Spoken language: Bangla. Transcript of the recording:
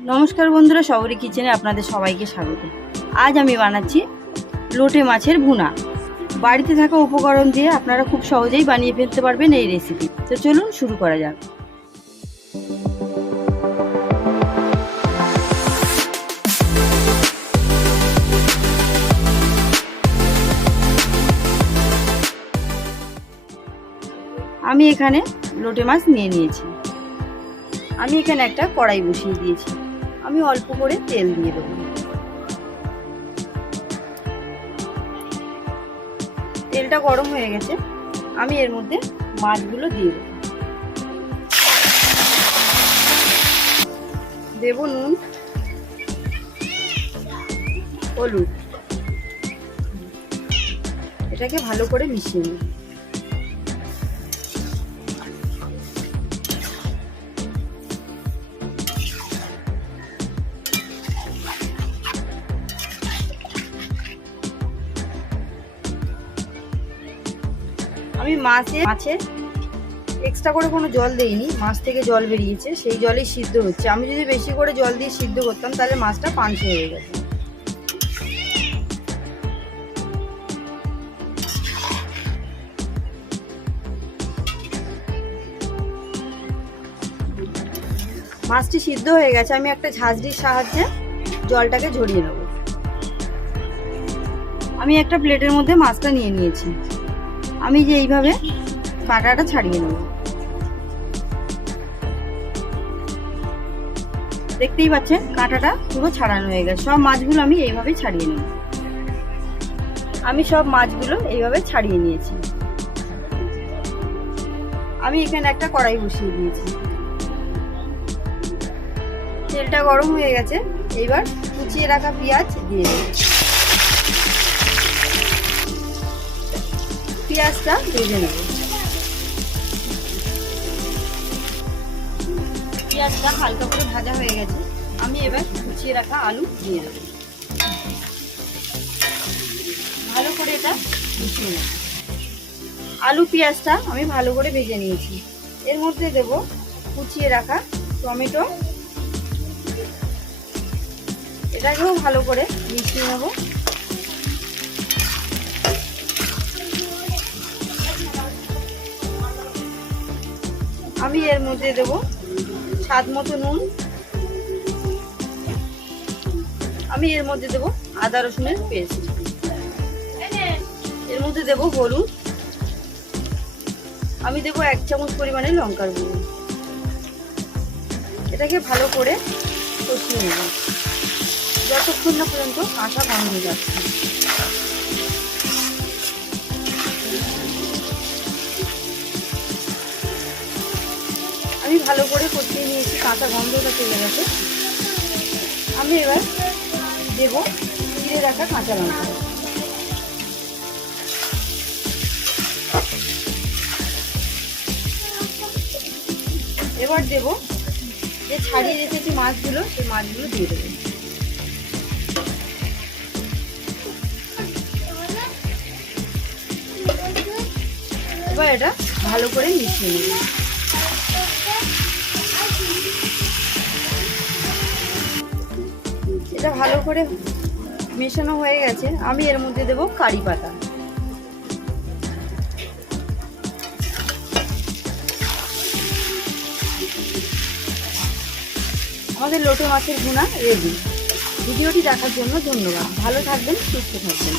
নমস্কার বন্ধুরা, শহরি কিচেনে আপনাদের সবাইকে স্বাগত। আজ আমি বানাচ্ছি লোটে মাছের ভুনা। বাড়িতে থাকা উপকরণ দিয়ে আপনারা খুব সহজেই বানিয়ে ফেলতে পারবেন এই রেসিপি তো চলুন শুরু করা যাক। আমি এখানে লোটে মাছ নিয়ে নিয়েছি। আমি এখানে একটা কড়াই বসিয়ে দিয়েছি। আমি অল্প করে তেল দিয়ে দেবো। তেলটা গরম হয়ে গেছে। আমি এর মধ্যে মাছগুলো দিয়ে দেবো। দেবো নুন, হলুদ। এটাকে ভালো করে মিশিয়ে নেব। আমি মাছে মাছে এক্সট্রা করে কোনো জল দেইনি, মাছ থেকে জল বেরিয়েছে, সেই জলেই সিদ্ধ হচ্ছে। আমি যদি বেশি করে জল দিয়ে সিদ্ধ করতাম, তাহলে মাছটা পাঞ্চে হয়ে গেছে। মাছটি সিদ্ধ হয়ে গেছে, আমি একটা ঝাঁঝরির সাহায্যে জলটাকে ঝরিয়ে নেব। আমি একটা প্লেটের মধ্যে মাছটা নিয়ে নিয়েছি। আমি যে এইভাবে কাঁটাটা ছাড়িয়ে নেব। দেখতেই পাচ্ছেন, কাঁটাটা পুরো ছাড়ানো হয়ে গেছে। সব মাছগুলো আমি এইভাবে ছাড়িয়ে নেব। আমি সব মাছগুলো এইভাবে ছাড়িয়ে নিয়েছি। আমি এখানে একটা কড়াই বসিয়ে দিয়েছি। তেলটা গরম হয়ে গেছে, এইবার কুচিয়ে রাখা পেঁয়াজ দিয়ে দেবো পেঁয়াজটা ভেজে নেব। পেঁয়াজটা হালকা করে ভাজা হয়ে গেছে। আমি এবার কুচিয়ে রাখা আলু দিয়ে দেবো। ভালো করে এটা মিশিয়ে নেব। আলু পেঁয়াজটা আমি ভালো করে ভেজে নিয়েছি। এর মধ্যে দেব কুচিয়ে রাখা টমেটো। এটাকেও ভালো করে মিশিয়ে নেব। আমি এর মধ্যে দেব স্বাদ মতো নুন। আমি এর মধ্যে দেব আদা রসুনের পেস্ট। এর মধ্যে দেব হলুদ। আমি দেব এক চামচ পরিমাণে লঙ্কার গুঁড়ো। এটাকে ভালো করে কষিয়ে নেব। যতক্ষণ না পর্যন্ত কাঁচা গন্ধ যাচ্ছে। আমি ভালো করে কষিয়ে নিয়েছি, কাঁচা গন্ধটা চলে গেছে। আমি এবার দেব চিড়ে রাখা কাঁচা লঙ্কা। এবার দেব যে ছাড়িয়ে রেখেছি মাছগুলো, সেই মাছগুলো দিয়ে দেবো। এবার এটা ভালো করে মিশিয়ে নেব। এটা ভালো করে মেশানো হয়ে গেছে। আমি এর মধ্যে দেব কারি পাতা। আমাদের লোটে মাছের গুণা রেডি ভিডিওটি দেখার জন্য ধন্যবাদ। ভালো থাকবেন, সুস্থ থাকবেন।